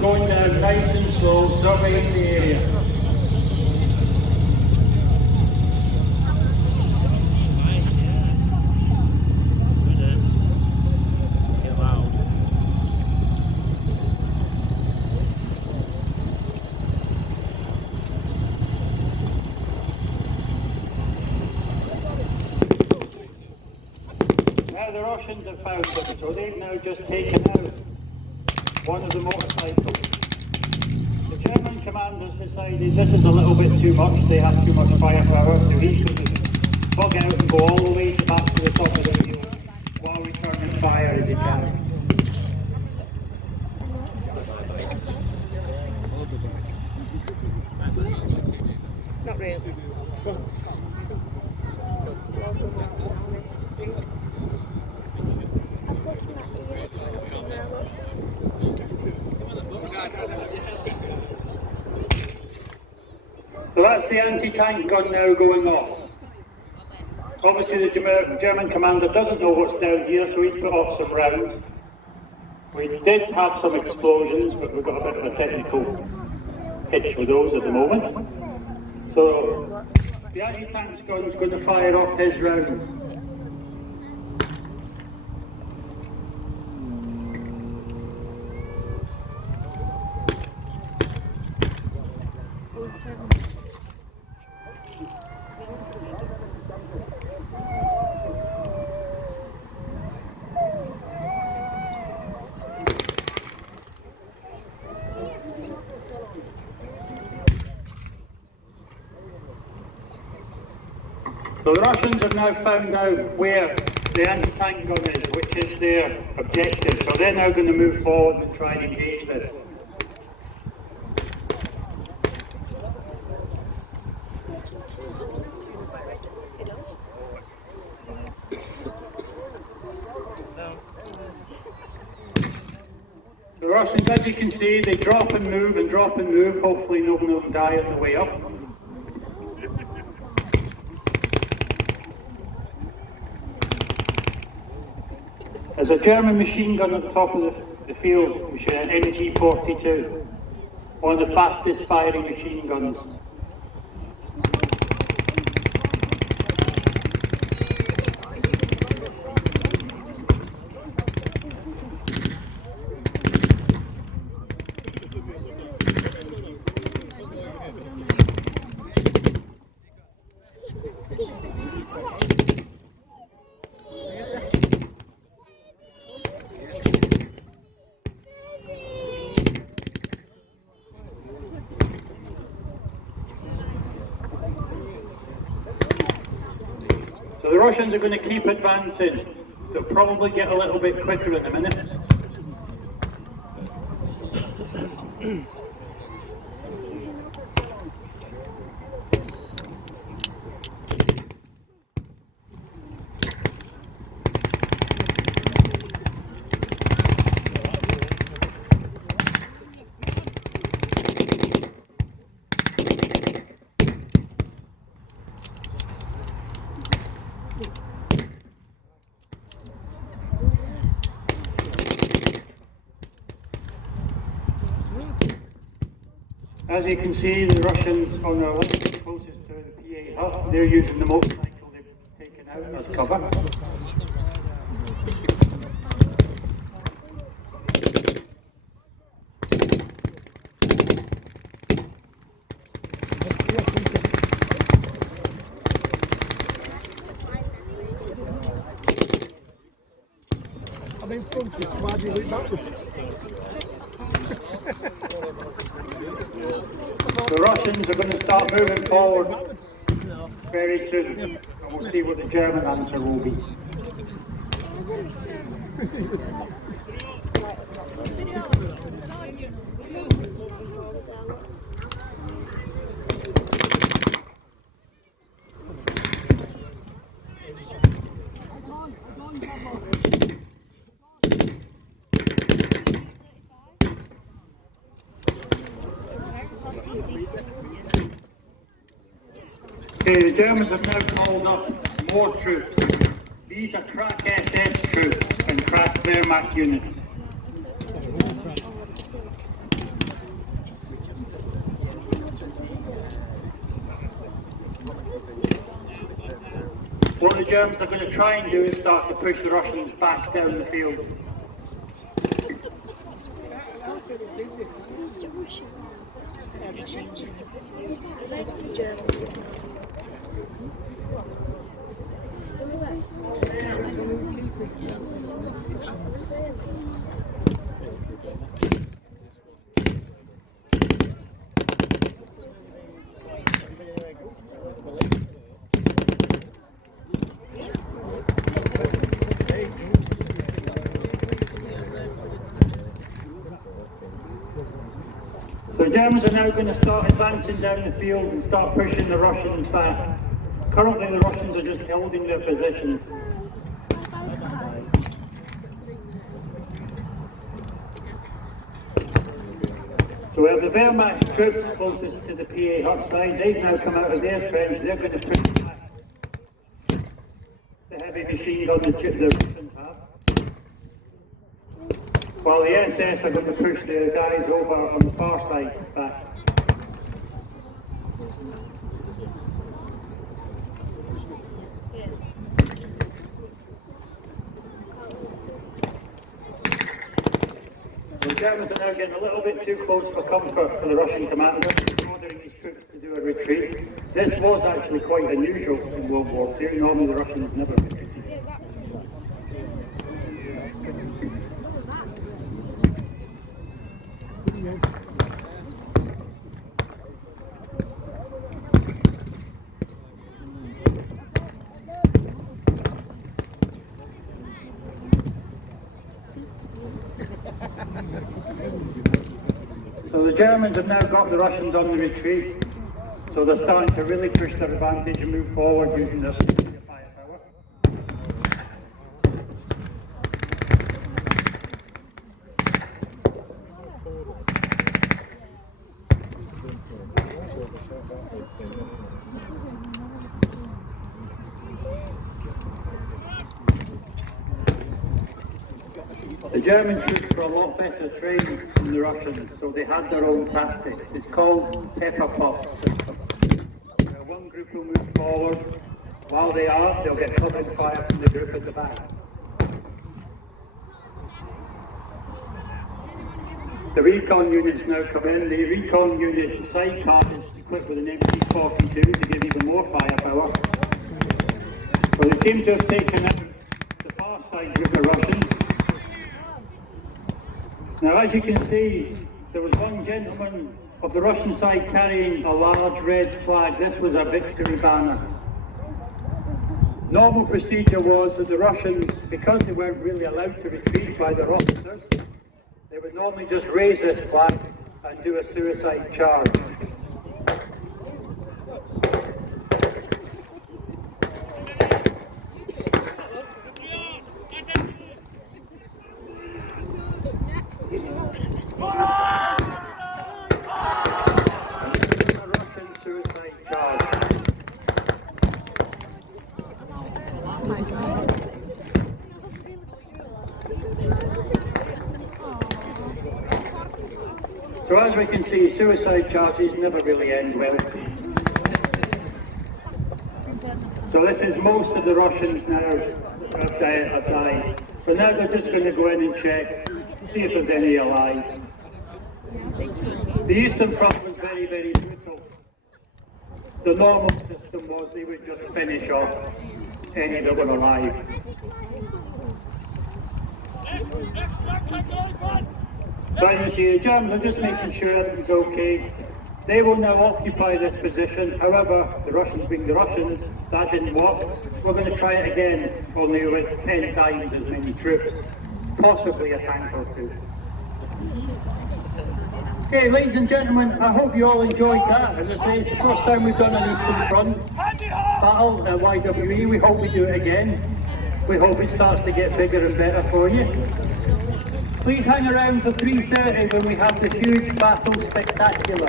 going down nice and slow, surveying the area. Now the Russians have found them, so they've now just taken out one of the motorcycles. The German commanders decided this is a little bit too much, they have too much firepower, so he's going to bug out and go all the way back to the top of the hill while returning fire as he can. Not really. So that's the anti-tank gun now going off. Obviously the German commander doesn't know what's down here, so he's put off some rounds. We did have some explosions, but we've got a bit of a technical hitch with those at the moment. So the anti-tank gun's going to fire off his rounds. So the Russians have now found out where the anti-tank gun is, which is their objective. So they're now going to move forward and try and engage this. The Russians, as you can see, they drop and move and drop and move. Hopefully no one will die on the way up. There's a German machine gun at the top of the field, which is an MG-42, one of the fastest firing machine guns. So the Russians are going to keep advancing. They'll probably get a little bit quicker in a minute. As you can see, the Russians on their left, closest to the PA hut, they're using the motorcycle they've taken out as cover. The Russians are going to start moving forward very soon, and we'll see what the German answer will be. Okay, the Germans have now called up more troops. These are crack SS troops and crack Wehrmacht units. What the Germans are going to try and do is start to push the Russians back down the field. So the Germans are now going to start advancing down the field and start pushing the Russians back. Currently the Russians are just holding their positions. So we have the Wehrmacht troops closest to the PA hut side. They've now come out of their trench. They're going to push back the heavy machine gun the Russians have. While the SS are going to push the guys over on the far side back. The Germans are now getting a little bit too close for comfort for the Russian commander, ordering his troops to do a retreat. This was actually quite unusual in World War II. Normally the Russians never retreated. So the Germans have now got the Russians on the retreat, so they're starting to really push their advantage and move forward using their superior firepower. The German troops were a lot better trained than the Russians, so they had their own tactics. It's called pepper pot system. One group will move forward. While they are, they'll get covering fire from the group at the back. The recon units now come in. The recon unit sidecar is equipped with an MC-42 to give even more firepower. So they seem to have taken out the far side group of Russians. Now, as you can see, there was one gentleman of the Russian side carrying a large red flag. This was a victory banner. Normal procedure was that the Russians, because they weren't really allowed to retreat by their officers, they would normally just raise this flag and do a suicide charge. So as we can see, suicide charges never really end well. So this is most of the Russians now have died. But now they're just going to go in and check, see if there's any alive. The Eastern Front was very, very brutal. The normal system was they would just finish off any that were alive. So as you see, the Germans are just making sure everything's okay. They will now occupy this position. However, the Russians being the Russians, that didn't work. We're going to try it again, only with 10 times as many troops, possibly a tank or two. Okay, ladies and gentlemen, I hope you all enjoyed that. As I say, it's the first time we've done an Eastern Front battle at YWE. We hope we do it again. We hope it starts to get bigger and better for you. Please hang around for 3:30 when we have the huge battle spectacular.